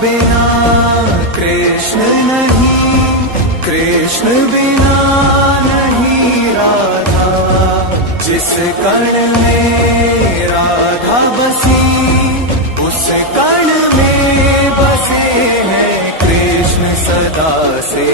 बिना कृष्ण नहीं, कृष्ण बिना नहीं राधा। जिस कण में राधा बसी, उस कण में बसे हैं कृष्ण सदा से।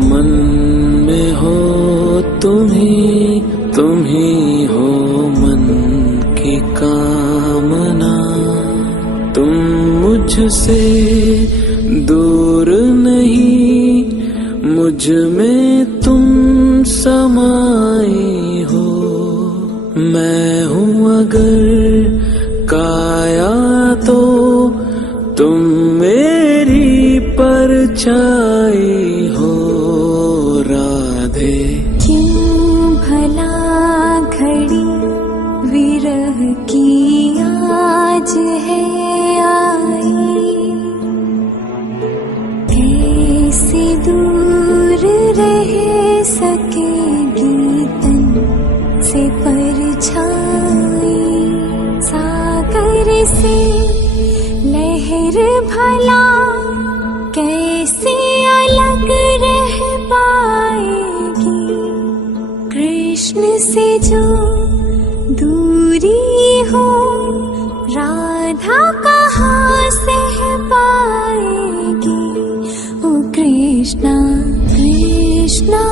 मन में हो तुम ही हो मन की कामना। तुम मुझसे दूर नहीं, मुझ में तुम समाई हो। मैं हूँ अगर काया तो तुम मेरी परछाई हो राधे। क्यों भला घड़ी विरह की आज है आई, कैसे दूर रह सकेगी तन से परछाई। सागर से लहर भला कैसे अलग रह पाएगी, कृष्ण से जो दूरी हो राधा कहाँ सह पाएगी। ओ कृष्णा कृष्णा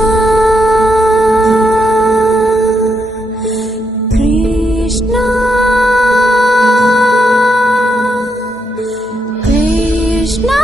कृष्णा कृष्णा।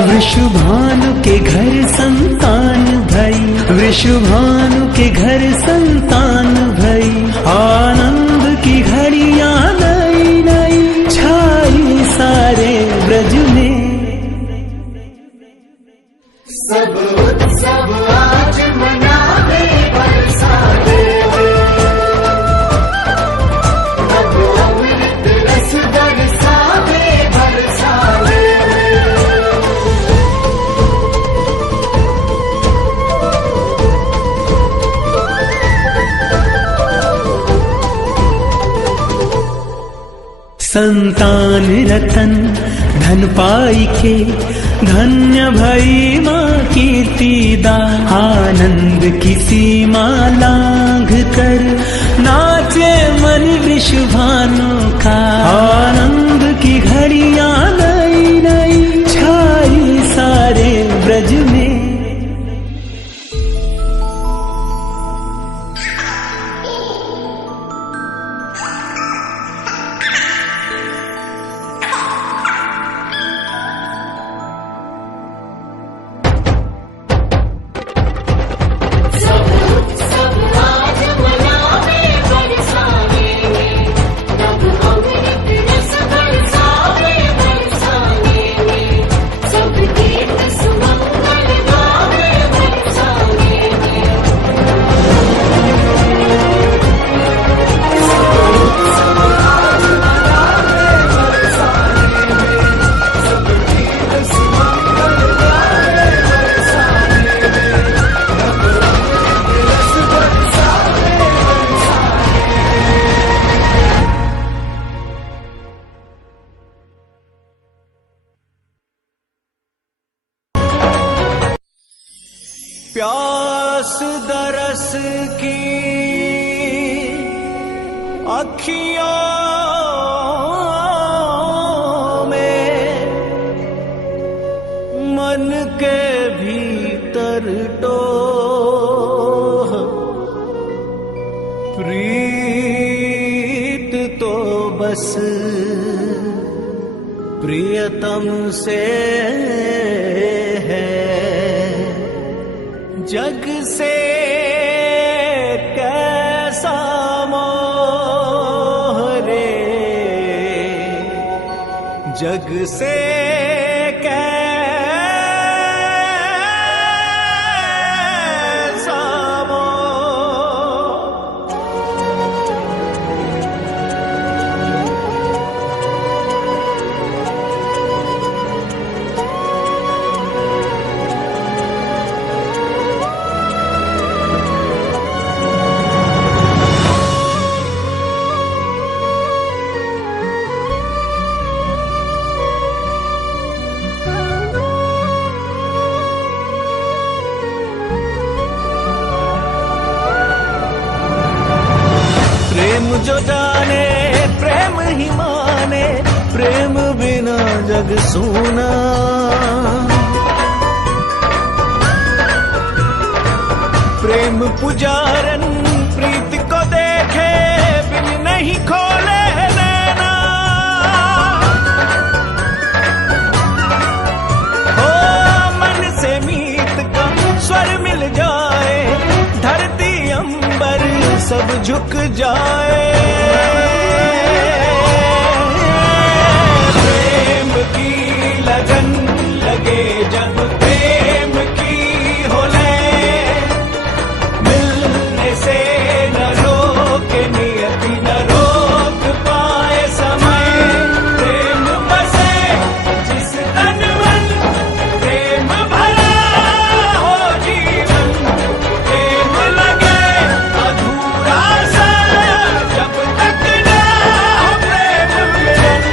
वृषभानु के घर संतान भई, वृषभानु के घर संतान भई। आनंद की घड़ियां नई नई छाई सारे ब्रज में। सब उत्सव आज मनावे बरसाने, अब अमृत रस बरसावे बरसाने। संतान रतन धन पाई के, धन्य भई माँ कीर्तिदा। आनंद की सीमा लांघ कर नाचे मन वृषभानु का। आनंद की घड़ियां नई नई छाई सारे ब्रज में। प्यास दरस की अखियों में, मन के भीतर डोह। प्रीत तो बस प्रियतम से है, जग से कैसा मोह रे, जग से कैसा बिना जग सूना। प्रेम पुजारन प्रीत को देखे बिन नहीं खोले नैना। हो मन से मीत का स्वर मिल जाए, धरती अंबर सब झुक जाए। प्रेम की लगन लगे जब प्रेम की हो ले, मिलने से न रोके नियति न रोक पाए समय। प्रेम बसे जिस तन मन, प्रेम भरा हो जीवन। प्रेम लगे अधूरा सा जब तक ना हो प्रेम मिलन।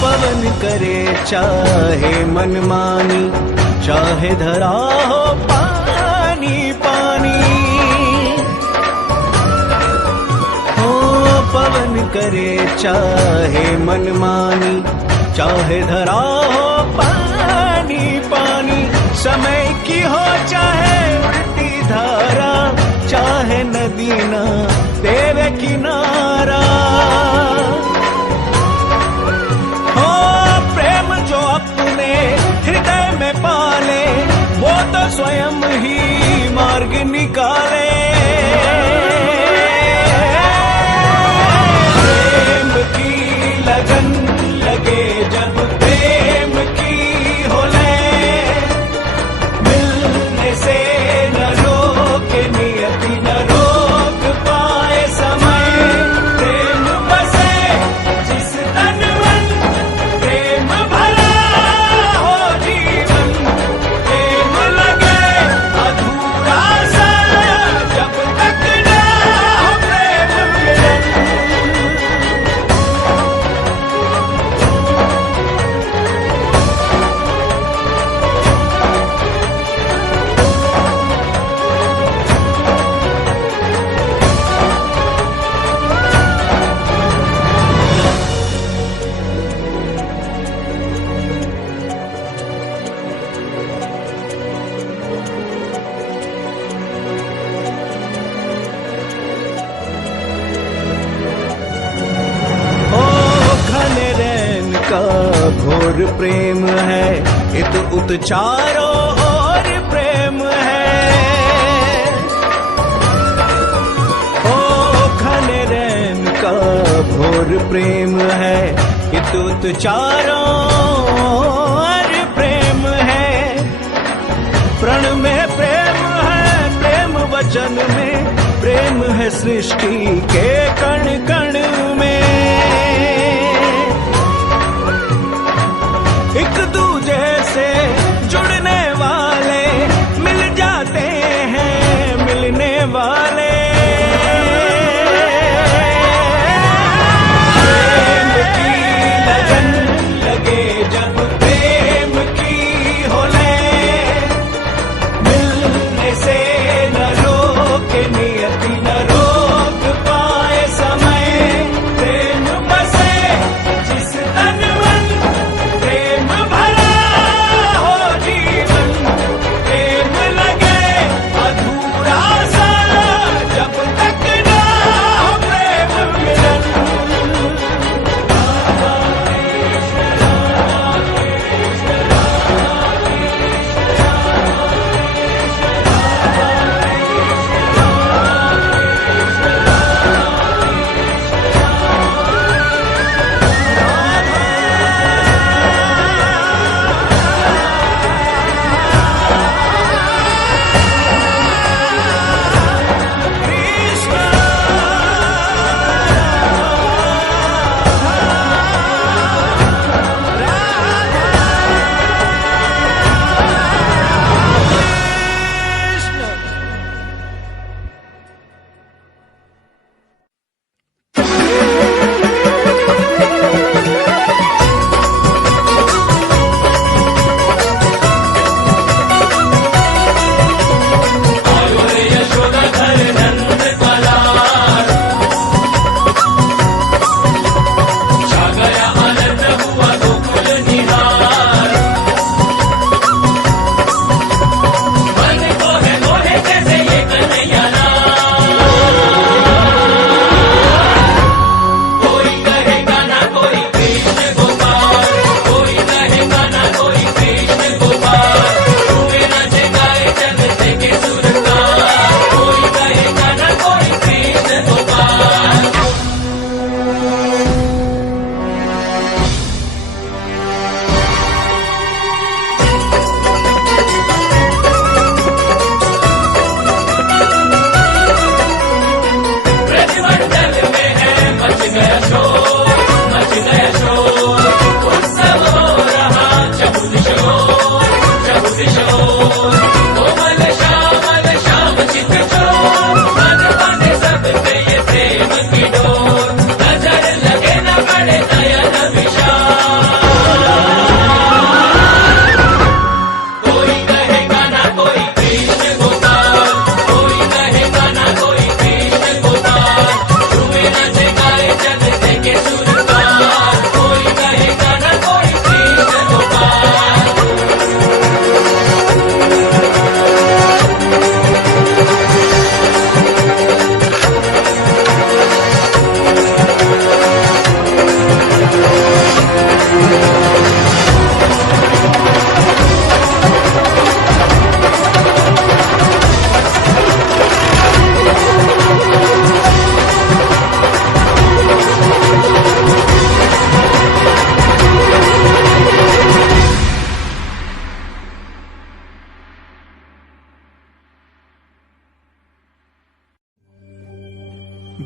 पवन करे चाहे मनमानी, चाहे धरा हो पानी पानी। हो पवन करे चाहे मनमानी, चाहे धरा हो पानी पानी। समय की हो चाहे उल्टी धारा, चाहे नदी ना तेरे किनारा। हृदय में पाले वो तो स्वयं ही मार्ग निकाले। प्रेम की लगन लगे जब प्रेम की हो ले, मिलने से न रोके नियति न रोक पाए समय। प्रेम बसे जिस तन मन, प्रेम भरा घोर प्रेम है, इत उत चारों ओर प्रेम है। ओ घने रैन का घोर प्रेम है, इत उत चारों ओर प्रेम है। प्रण में प्रेम है, प्रेम वचन में प्रेम है, सृष्टि के कण कण में। एक दूजे से जुड़ने वाले मिल जाते हैं मिलने वाले। प्रेम की लगन लगे जब प्रेम की हो ले, मिलने से न रोके नियति न रोक पाए समय।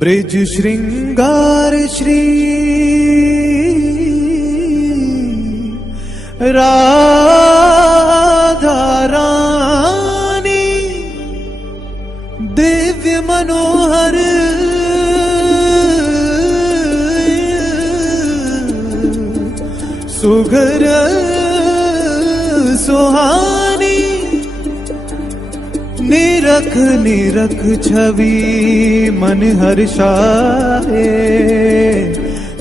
ब्रिज श्रृंगार श्री राधा रानी दिव्य मनोहर सुघर सुहानी निरख निरख छवि मन हर्षाए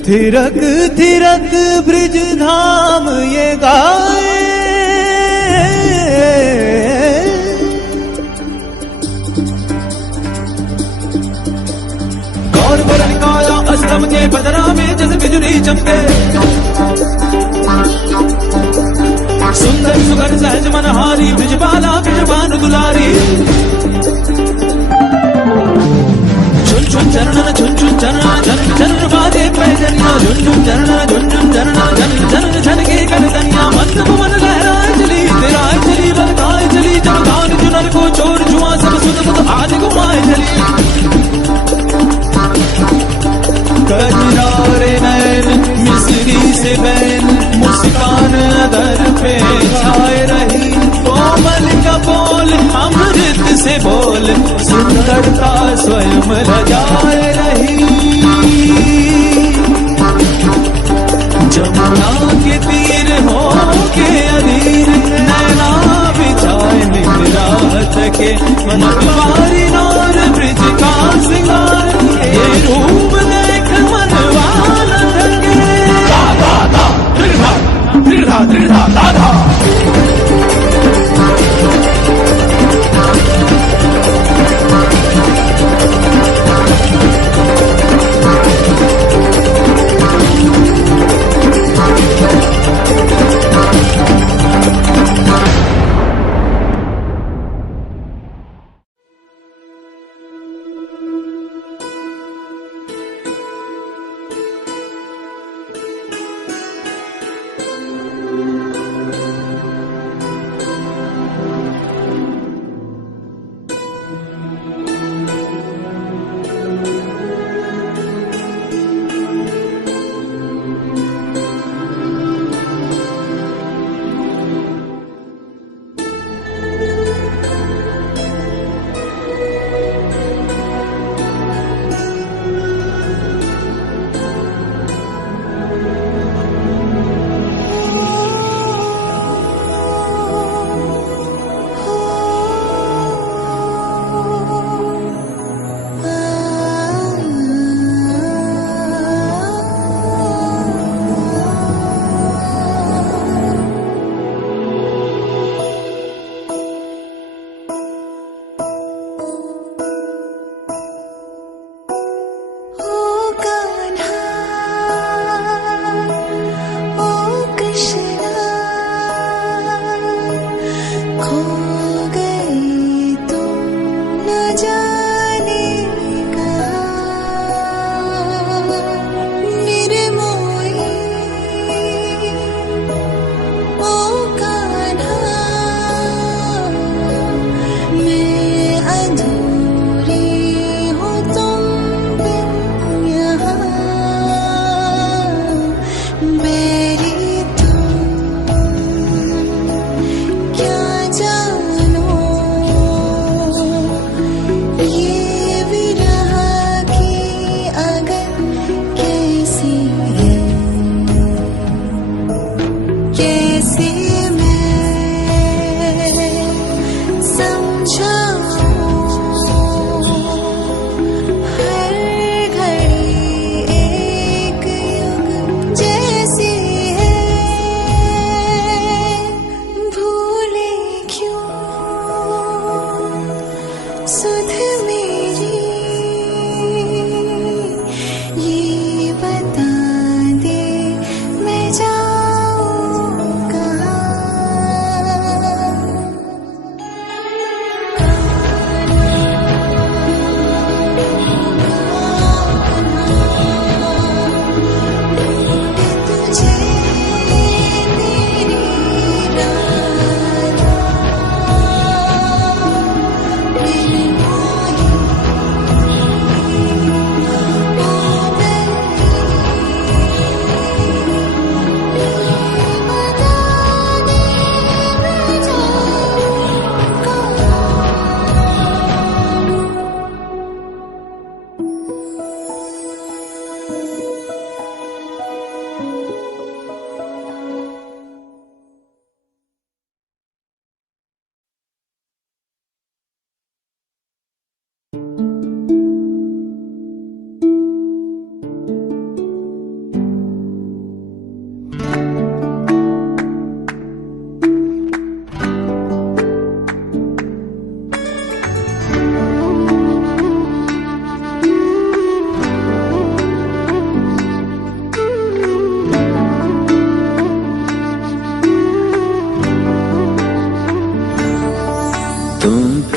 थिरक थिरक ब्रिज धाम ये गाए गौर वरण काया अष्टम के बदरा में जैसे बिजली चमके सुंदर सुगर सहज मनहारी ब्रिजबाला ब्रिजबान दुलारी झुन झुन चरणन झुन झुन चरणा झन झन बाजे पैजनिया झुन झुन चरणा झुन झुन चरणा झन झन झन के करदनिया मन मन लहराए चली तेराए चली बलकाए चली जब गान चुनर को चोर जुआ सब सुध बुध आज घुमाए चली कजरारे नैन मिस्री से बैन मुस्कान अदर पे छाए रही कोमल का बोल अमृत से बोल सुंदरता स्वयं लजाए रही जमुना के तीर हो के अधीर नैना बिछाए निरात के मन वारी नार ब्रिज का सिंगार ये रूप देख मनवाना थके राधा दृढ़ा दृढ़ा दृढ़ा राधा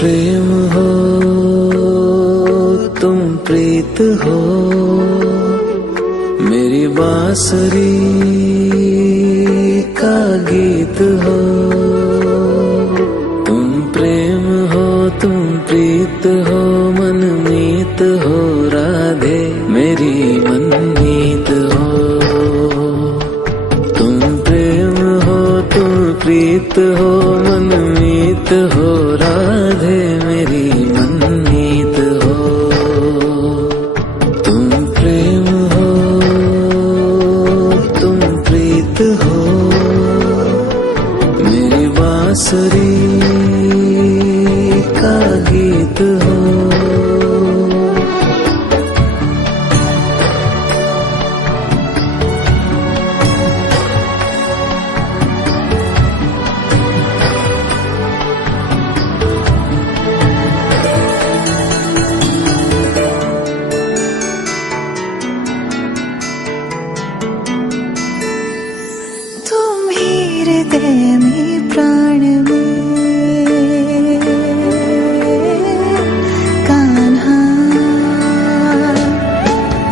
प्रेम हो, तुम प्रीत हो, मेरी बांसुरी का गीत हो। तुम प्रेम हो, तुम प्रीत हो, मनमीत हो राधे, मेरी मनमीत हो। तुम प्रेम हो, तुम प्रीत हो, मनमीत हो राधे, मेरी मनमीत हो। तुम प्रेम हो, तुम प्रीत हो, मेरी बांसुरी का गीत हो। तुम ही हृदय में प्राण में कान्हा,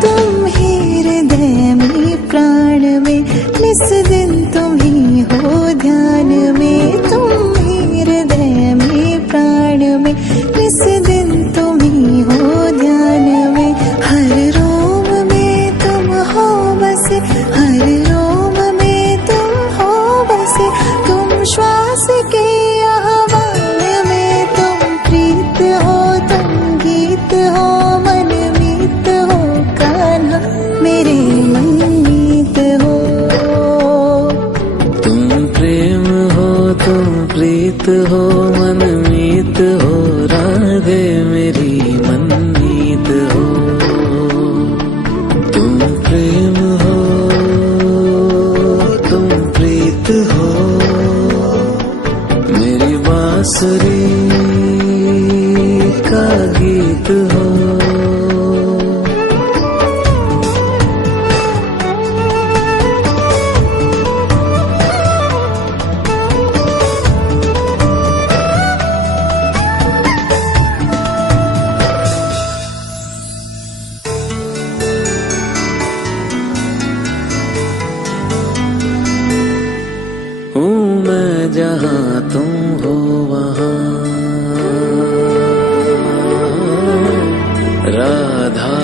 तुम ही हृदय में प्राण में, निस दिन तुम ही हो ध्यान में। तुम ही हृदय में प्राण में, निस दिन तुम ही हो ध्यान में। हर रोम में तुम हो बसे, हर रोम में तुम हो बसे। तुम श्वास के आह्वान में, तुम प्रीत हो, तुम गीत हो, मनमीत हो कान्हा, मेरे मनमीत हो। तुम प्रेम हो, तुम प्रीत हो, मनमीत हो राधे, मेरी मनमीत हो। तुम प्रेम हो, तुम प्रीत हो, मेरी बांसुरी का गीत हो। हूँ मैं जहाँ तुम हो वहाँ, राधा।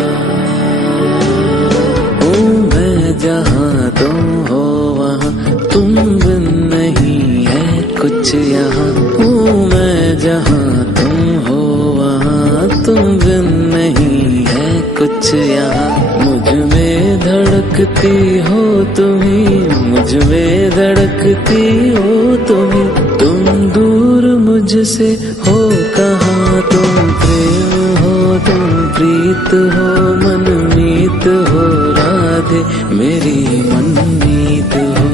हूँ मैं जहाँ तुम हो वहाँ, तुम बिन नहीं है कुछ यहाँ। हूँ मैं जहाँ तुम हो वहाँ, तुम बिन नहीं है कुछ यहाँ। मुझ में धड़कती हो तुम्ही, मुझ में धड़कती हो तुम्ही। तुम दूर मुझसे हो कहाँ, तुम प्रेम हो, तुम प्रीत हो, मनमीत हो राधे, मेरी मनमीत हो।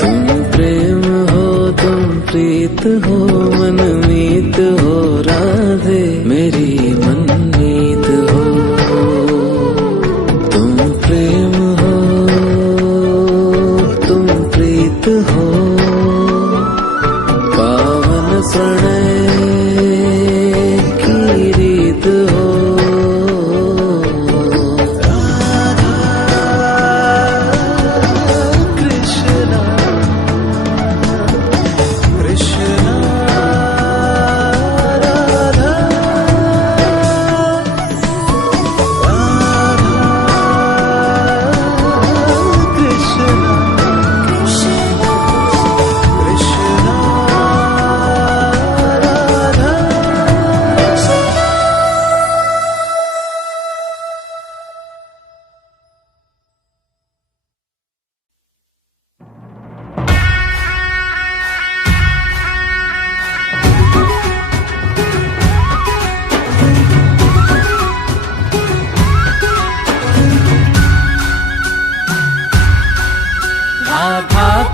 तुम प्रेम हो, तुम प्रीत हो, मनमीत हो राधे, मेरी मनमीत हो। तुम प्रेम हो, तुम प्रीत हो, पावन प्रणय की रीत हो।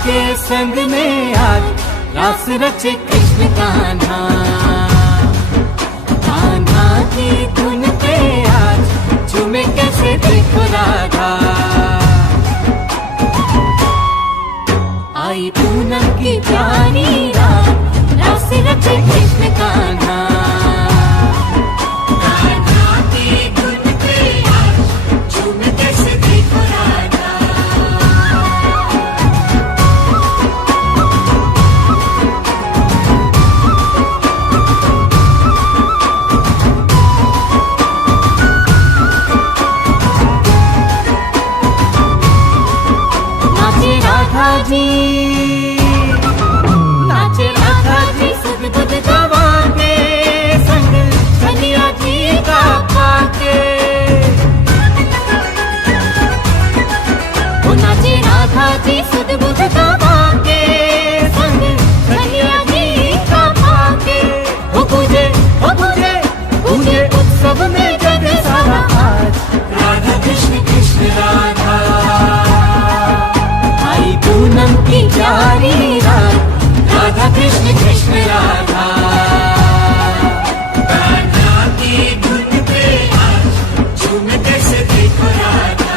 के संग में आज रास रचे कृष्ण कान्हा, कान्हा की धुन पे आज झूमे कैसे देखो राधा। आई पूनम की प्यारी रात, रास रचे कृष्ण जी, नाचे राधा जी सुध बुध गवा के संग कन्हैया जी का पाके। वो नाचे राधा जी सुध बुध गवा के संग कन्हैया जी का पाके। वो पूजे पूजे उत्सव में जग सारा आज राधा कृष्ण कृष्ण राधा। आई पूनम की प्यारी रात राधा कृष्ण कृष्ण राधा। गाना की धुन पे आज झूमते से देखो राधा।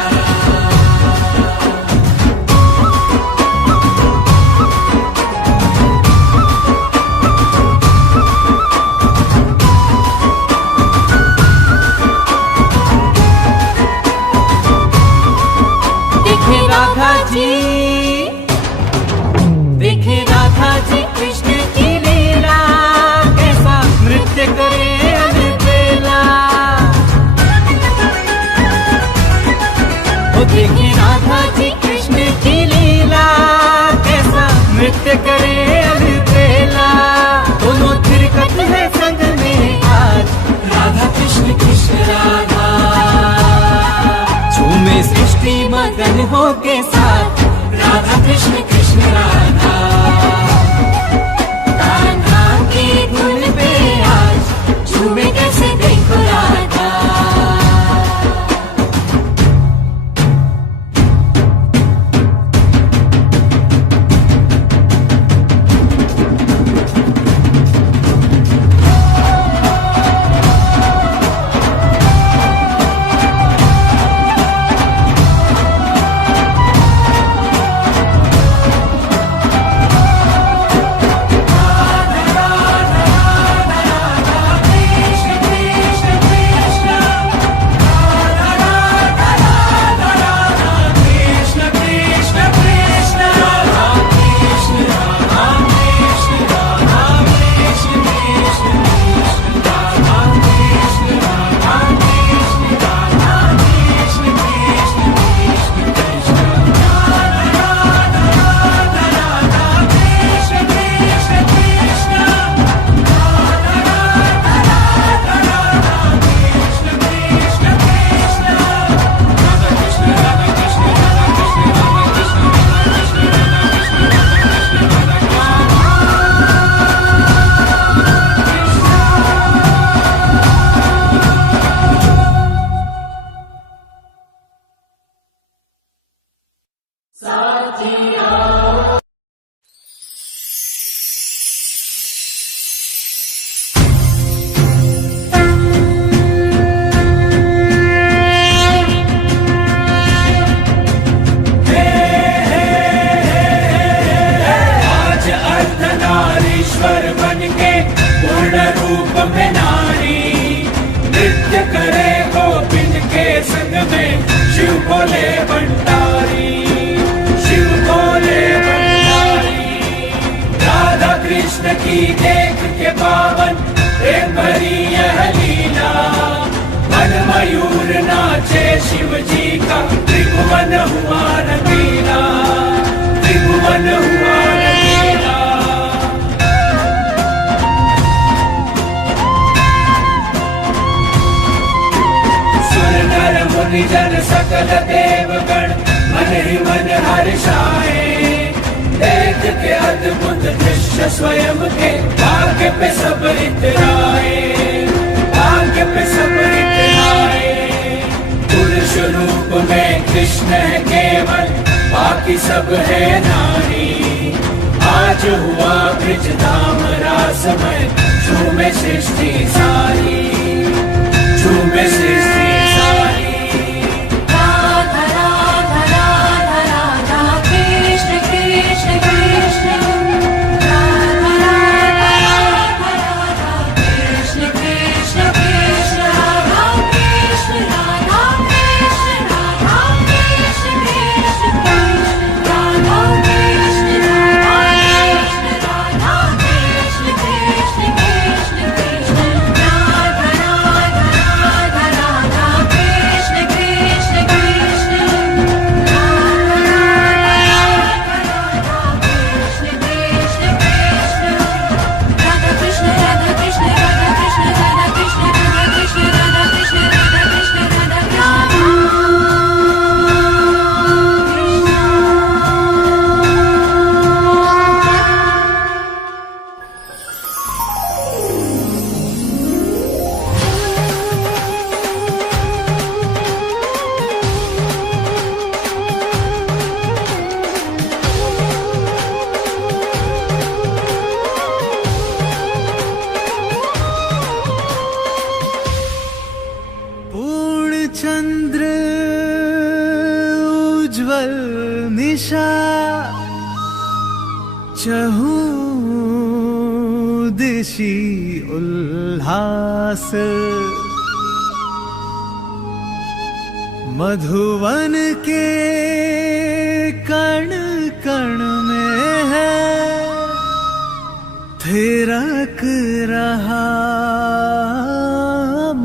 देखे राधा जी कृष्ण की लीला कैसा नृत्य करे अलबेला। ओ देखे राधा जी कृष्ण की लीला कैसा नृत्य करे अलबेला। दोनों थिरकत है संग में आज राधा कृष्ण कृष्ण राधा। झूमे सृष्टि मगन हो के साथ राधा कृष्ण कृष्ण राधा। कान्हा की धुन पे आज झूमे कैसे देखो राधा। जन सकल देवगण मन ही मन हर्षाए। देख के अद्भुत दृश्य स्वयं के भाग्य पे सब इतराए। भाग्य पे सब इतराए। पुरुष रूप में कृष्ण है केवल बाकी सब है नारी। आज हुआ ब्रज धाम रासमय झूमे सृष्टि सारी। झूमे सृष्टि सारी। Krishna चहूं दिशि उल्लास मधुवन के कण कण में है थिरक रहा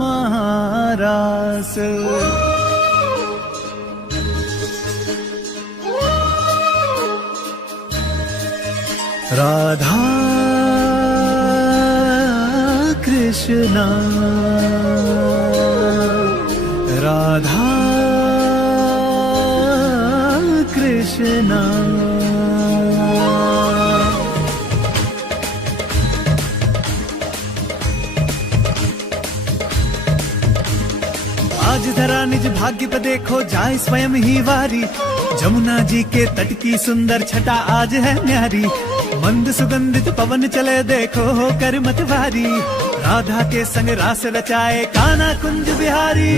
महारास। राधा कृष्णा राधा कृष्णा। आज जरा निज भाग्य पे देखो जाए स्वयं ही वारी, जमुना जी के तट की सुंदर छटा आज है न्यारी। मंद सुगंधित पवन चले देखो होकर मतवारी, राधा के संग रास रचाए कान्हा कुंज बिहारी।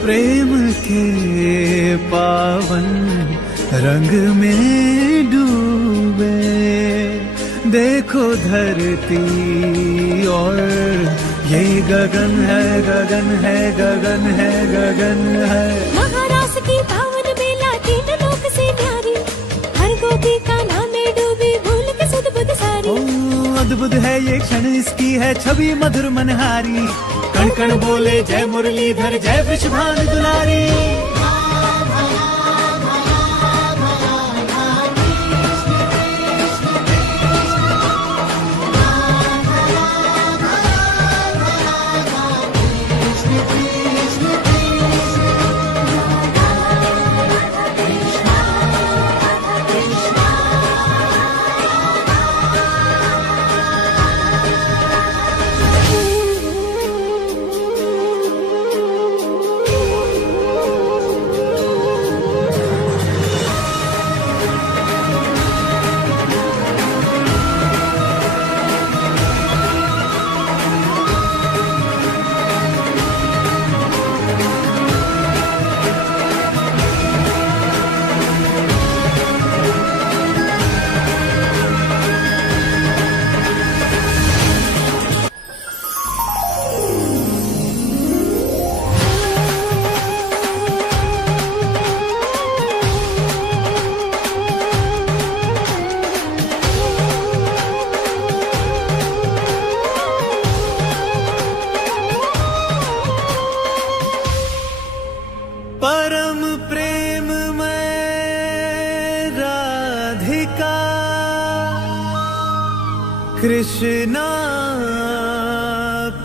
प्रेम के पावन रंग में डूबे देखो धरती और ये गगन है गगन है गगन है गगन है। महारास की पावन बेला तीन लोक से न्यारी, हर गोपी का नाम में डूबी भूल के सुध बुध सारी। ओ अद्भुत है ये क्षण इसकी है छवि मधुर मनहारी, कण कण बोले जय मुरलीधर जय वृषभान दुलारी। परम प्रेम में राधिका कृष्णा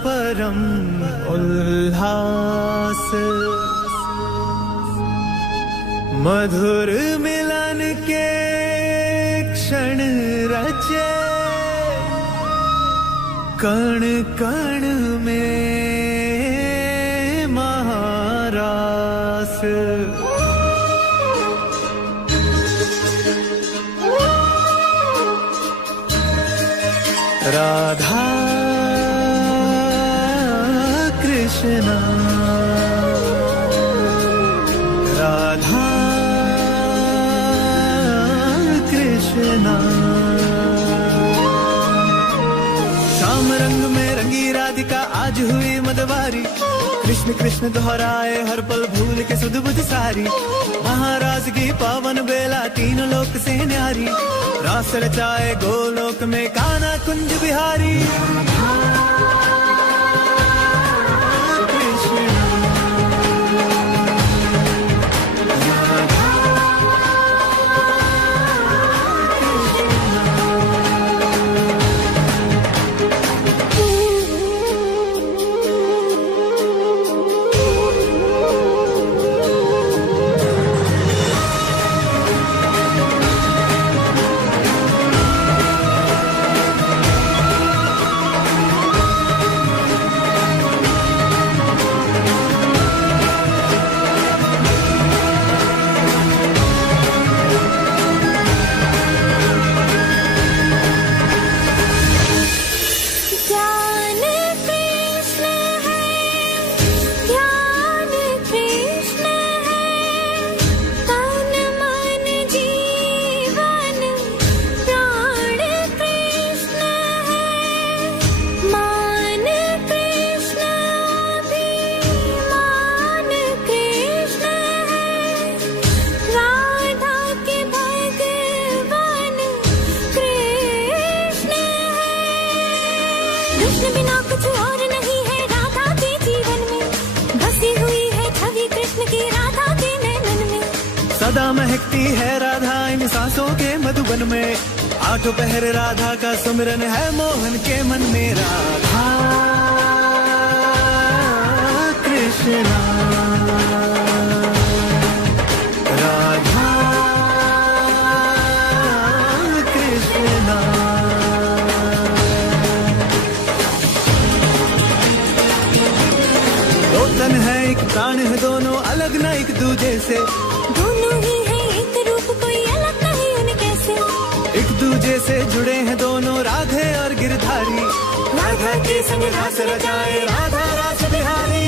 परम उल्लास मधुर मिलन के क्षण रचे कण कण में महारास, राधा कृष्णा राधा कृष्णा। श्याम रंग में रंगी राधिका आज हुई मदवारी, कृष्ण कृष्ण दोहराए हर पल भूल के सुध बुध सारी। महाराज की पावन बेला तीनों लोक से न्यारी, रास रचाए गोलोक में कान्हा कुंज बिहारी। सदा महकती है राधा इन सांसों के मधुबन में, आठों पहर राधा का सुमिरन है मोहन के मन में। राधा कृष्णा राधा कृष्णा। दो तन है एक प्राण है दोनों अलग न एक दूजे से, दोनों ही है एक रूप कोई अलग नहीं उनके से। एक दूजे से जुड़े हैं दोनों राधे और गिरधारी, राधा के संग रास रचाए राधा रास बिहारी।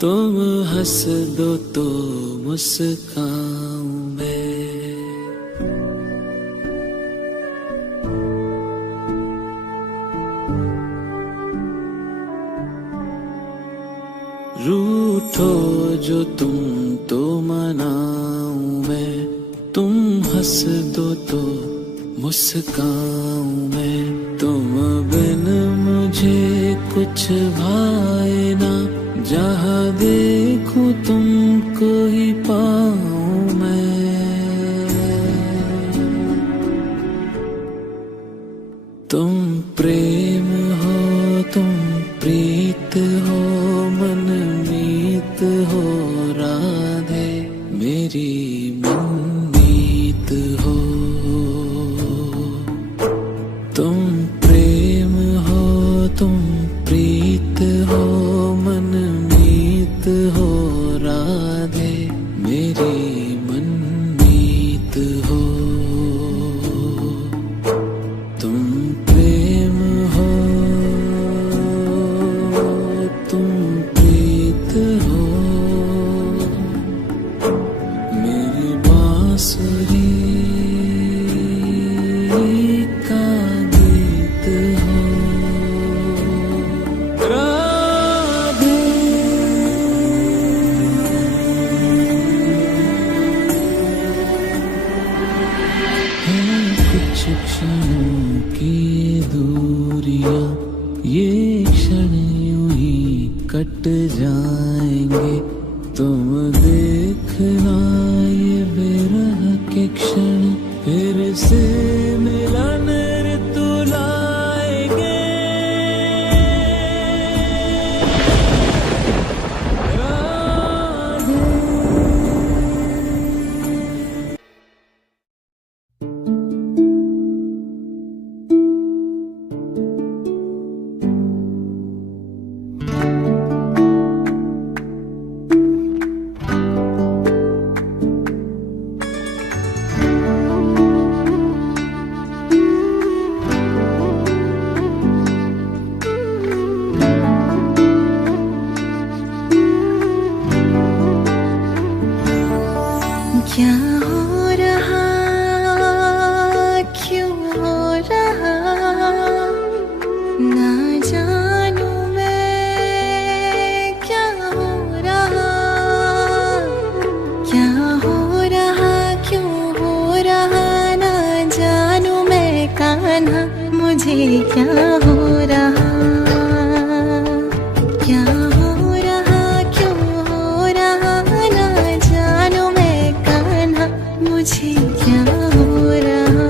तुम हंस दो तो मुस्काऊं मैं। रूठो जो तुम तो मनाऊं मैं। तुम हंस दो तो मुस्काऊं मैं। तुम बिन मुझे कुछ भाए ना, जहाँ देखूं तुमको ही पाऊं मैं। तुम प्रेम हो, तुम प्रीत हो, मनमीत हो राधे, मेरी मनमीत हो। तुम प्रेम हो, तुम प्रीत हो, मनमीत हो राधे, मेरी मनमीत हो। तुम प्रेम हो, तुम प्रीत हो, मेरी बांसुरी का गीत हो राधे। हैं कुछ क्षणों की दूरियां, ये क्षण यूं ही कट जाएंगे। तुम देखना ये विरह के क्षण फिर से मिलन ऋतु लाएंगे। राधे। क्या हो रहा, क्यों हो रहा, ना जानू मैं क्या हो रहा। क्या हो रहा, क्यों हो रहा, ना जानू मैं कान्हा, मुझे क्या हो रहा। क्या हो रहा, क्यों हो रहा, ना जानू मैं कान्हा, मुझे क्या हो रहा।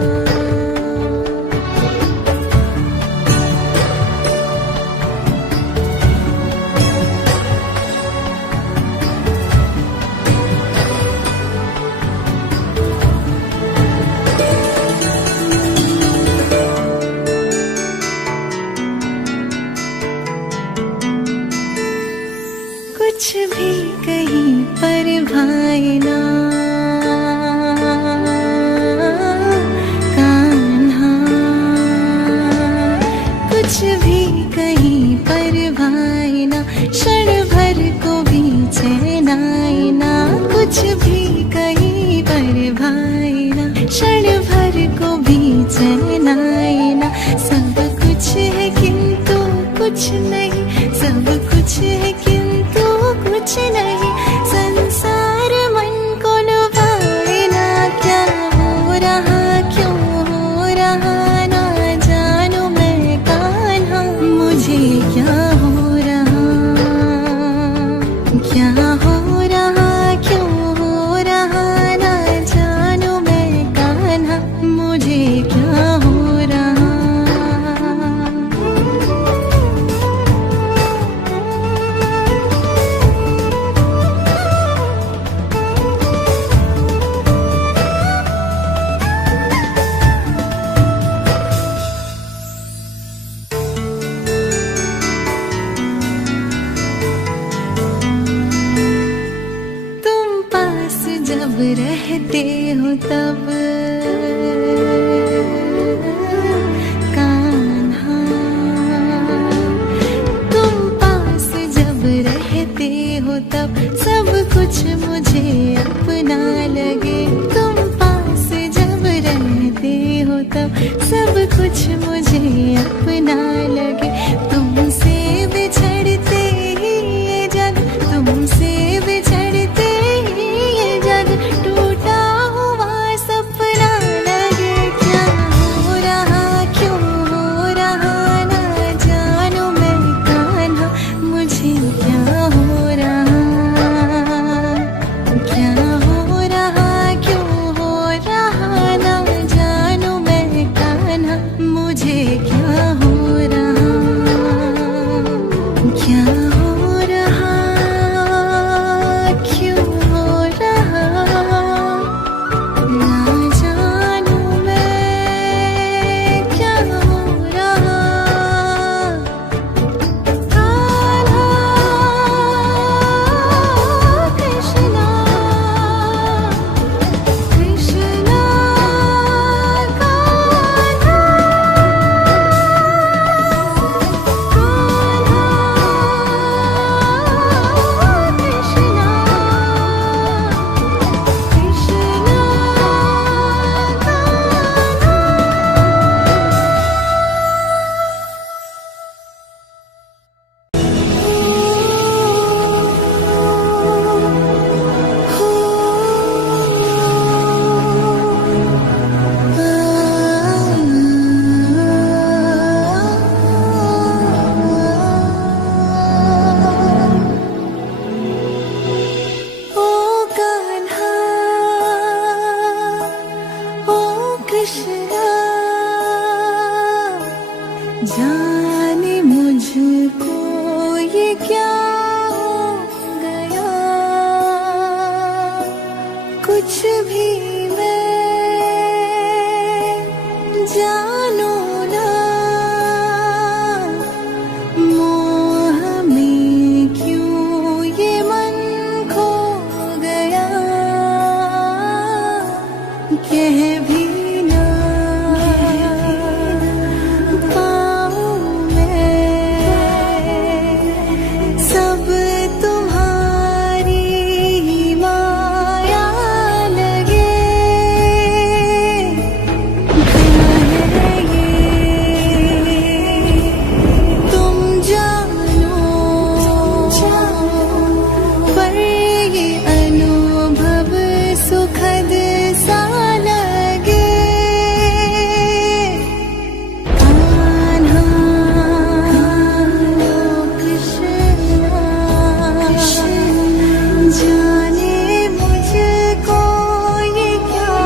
कुछ भी कहीं पर भाई ना कान्हा, कुछ भी कहीं पर भाई ना, क्षण भर को भी चैन आए ना। कुछ भी कहीं पर भाई ना, क्षण भर को भी चैन आए ना। सब कुछ है किंतु कुछ नहीं, सब कुछ है किंतु कुछ नहीं। संसार मन को लुभाए ना, क्या हो रहा, क्यों हो रहा, ना जानू मैं कान्हा, मुझे क्या हो रहा। क्या हो रहा, क्यों हो रहा, ना जानू मैं कान्हा, मुझे क्या हो रहा। जब रहते हो तब कान्हा, तुम पास जब रहते हो तब सब कुछ मुझे अपना लगे। तुम पास जब रहते हो तब सब कुछ मुझे अपना लगे। तुमसे बिछड़ते ही ये जग, तुमसे बिछड़ते ही ये जग टूटा हुआ सपना लगे। क्या हो रहा क्यों हो रहा ना जानू मैं कान्हा, मुझे क्या हो रहा, क्या हो रहा क्यों हो रहा ना जानू मैं कान्हा, मुझे क्या हो रहा, क्या हो रहा क्यों हो रहा ना जानू मैं क्या हो रहा। कान्हा कृष्णा कृष्णा कान्हा ओ कान्हा ओ कृष्णा, जाने मुझको ये क्या हो गया, कुछ भी मैं जानू ना, मोह में क्यों ये मन खो गया, कह भी ना पाऊं मैं, सब तुम्हारी ही माया लगे। क्या है ये तुम जानो, पर ये अनुभव सुखद सा लगे। कान्हा कृष्णा, जाने मुझको ये क्या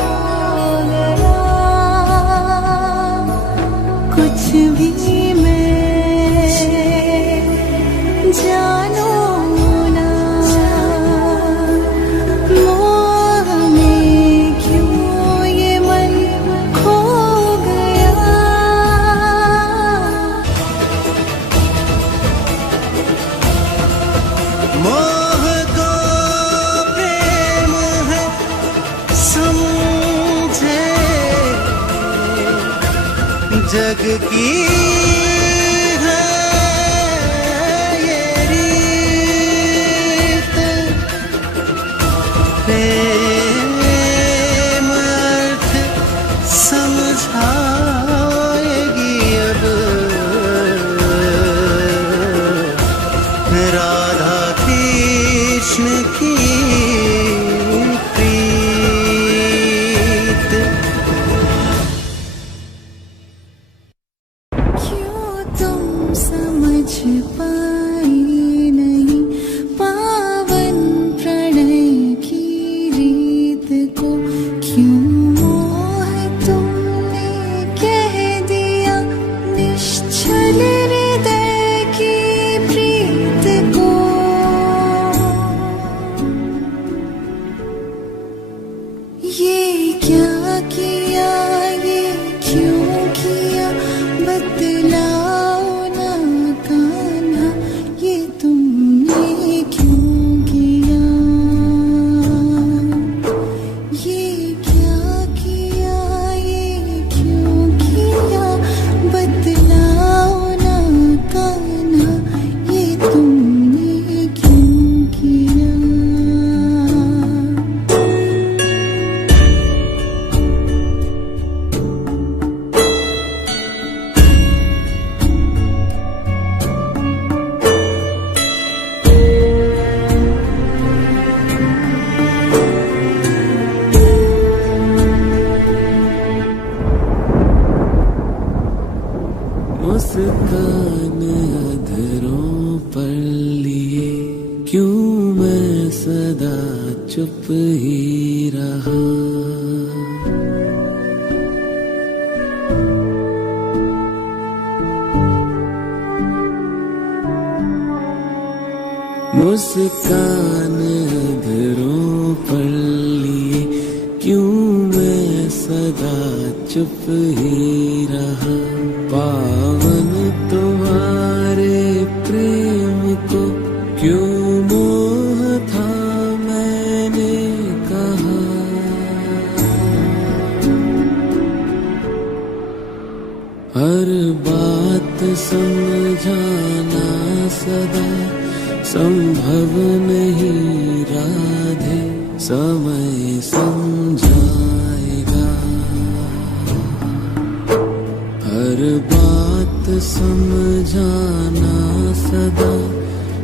हो गया, कुछ भी मैं जानू ना, मोह में क्यों ये मन खो गया। मोह को प्रेम है समझे, जग की है ये रीत, प्रेम अर्थ समझाएगी अब राधा कृष्ण की प्रीत। क्यों मैं सदा चुप ही रहा। मुस्कान अधरों पर लिए क्यों मैं सदा चुप ही रहा। पावन तुम्हारे प्रेम को क्यों मोह था मैंने कहा। हर बात समझाना सदा संभव नहीं राधे, समय समझाएगा। हर बात समझाना सदा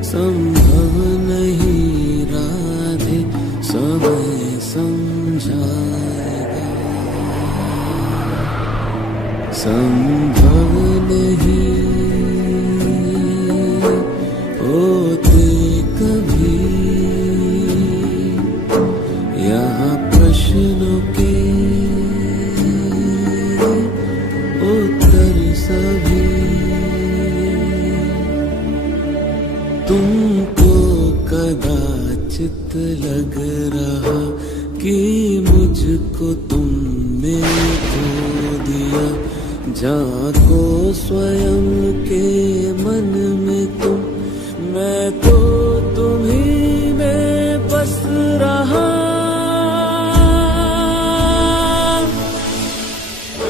संभव नहीं राधे, समय समझाएगा। संभव नहीं होते कभी यहाँ प्रश्नों के उत्तर सभी। तुमको कदाचित लग रहा कि मुझको तुमने खो दिया। झांको स्वयं के मन में तुम, मैं तो तुम्हीं में बस रहा।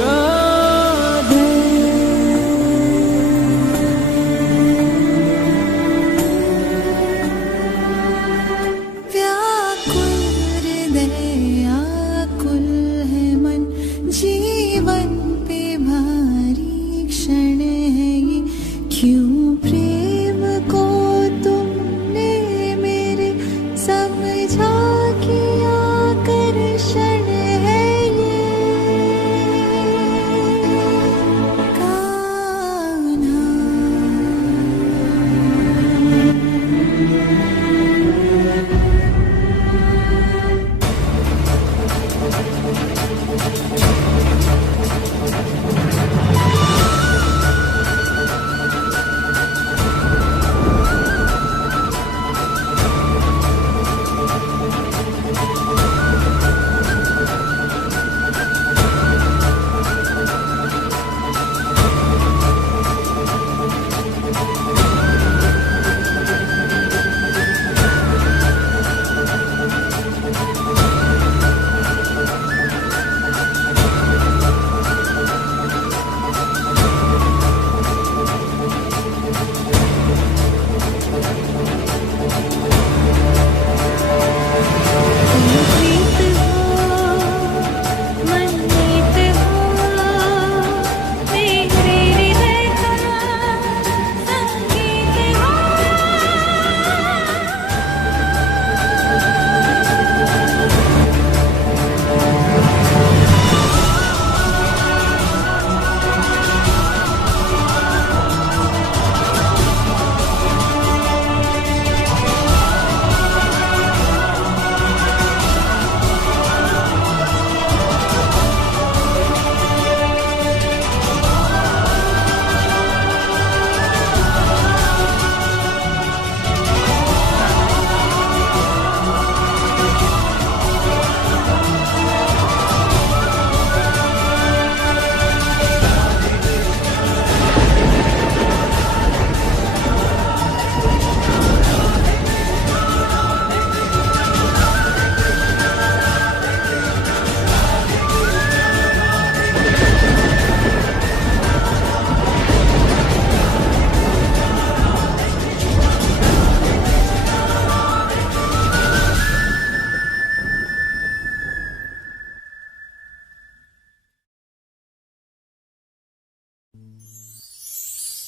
राधे व्याकुल हृदय आकुल है मन, जीवन पे भारी क्षण है ये। क्यों प्रेम को तुमने मेरे समझा किया आकर्षण है ये। कान्हा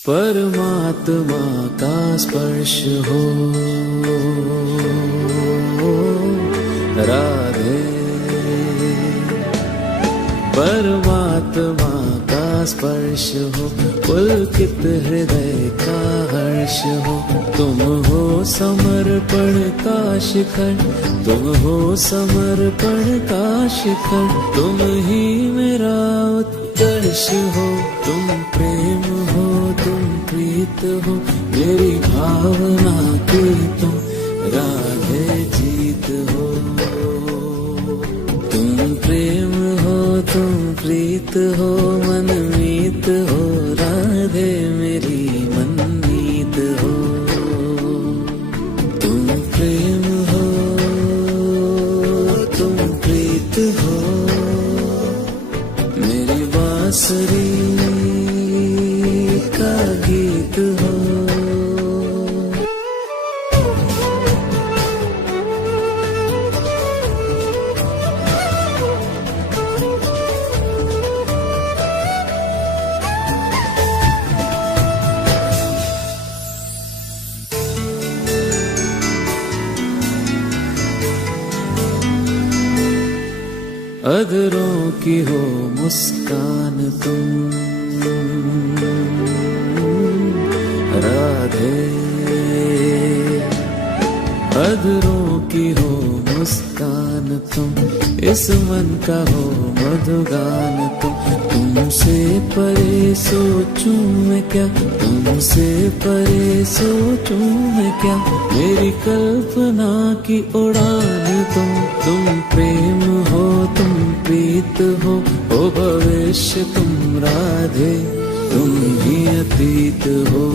परमात्मा का स्पर्श हो राधे, परमात्मा का स्पर्श हो, पुलकित हृदय का हर्ष हो। तुम हो समर्पण का शिखर, तुम हो समर्पण का शिखर, तुम ही मेरा उत्कर्ष हो। तुम प्रेम हो, तुम प्रीत हो, मेरी भावना की तुम राधे जीत हो। तुम प्रेम हो, तुम प्रीत हो, मनमीत हो, राधे मेरी मनमीत हो। तुम प्रेम हो, तुम प्रीत हो, मेरी बांसुरी का गीत हो। अधरों की हो मुस्कान तुम राधे, अधरों की हो मुस्कान तुम, इस मन का हो मधुगान तुम। तुमसे परे सोचूं मैं क्या, तुमसे परे सोचूं मैं क्या, मेरी कल्पना की उड़ान तुम। तुम प्रेम हो, तुम प्रीत हो, ओ भविष्य तुम राधे, तुम ही अतीत हो।